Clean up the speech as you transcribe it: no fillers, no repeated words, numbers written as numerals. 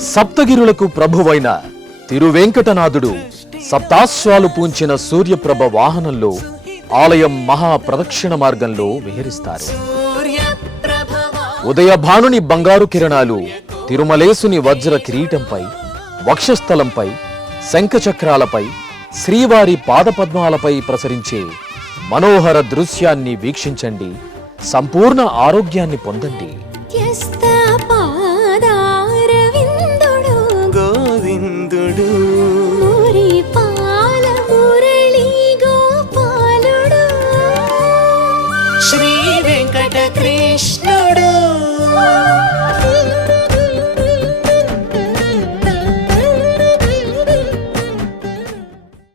సప్తగిరులకు ప్రభువైన తిరువెంకటనాథుడు సప్తాశ్వాలు పూంచిన సూర్యప్రభ వాహనంలో ఆలయం మహాప్రదక్షిణ మార్గంలో విహరిస్తారు. ఉదయభానుని బంగారు కిరణాలు తిరుమలేసుని వజ్ర కిరీటంపై, వక్షస్థలంపై, శంఖచక్రాలపై, శ్రీవారి పాదపద్మాలపై ప్రసరించే మనోహర దృశ్యాన్ని వీక్షించండి. సంపూర్ణ ఆరోగ్యాన్ని పొందండి.